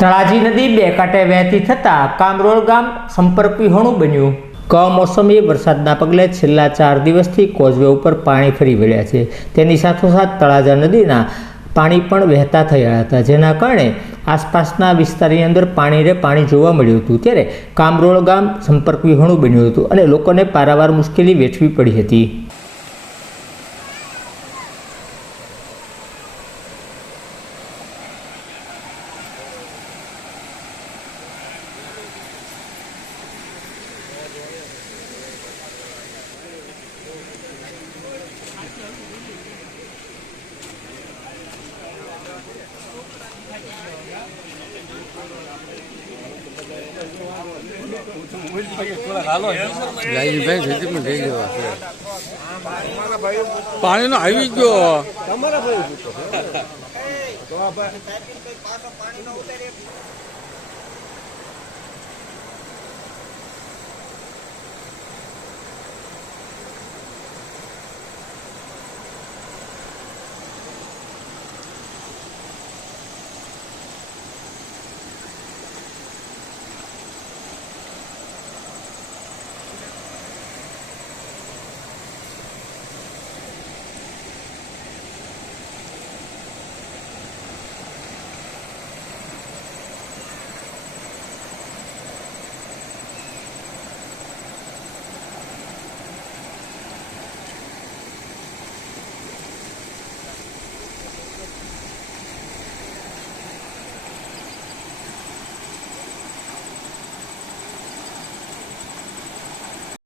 તળાજી નદી બે કાંઠે વહેતી થતાં કામરોળ ગામ સંપર્ક વિહોણું બન્યું. કમોસમી વરસાદના પગલે છેલ્લા ચાર દિવસથી કોઝવે ઉપર પાણી ફરી વળ્યા છે. તેની સાથોસાથ તળાજા નદીના પાણી પણ વહેતા થયા હતા, જેના કારણે આસપાસના વિસ્તારની અંદર પાણીને પાણી જોવા મળ્યું હતું. ત્યારે કામરોળ ગામ સંપર્ક વિહોણું બન્યું હતું અને લોકોને પારાવાર મુશ્કેલી વેઠવી પડી હતી. લાલજીભાઈ ખેતીમાં જઈ લેવા પાણીનો આવી ગયો.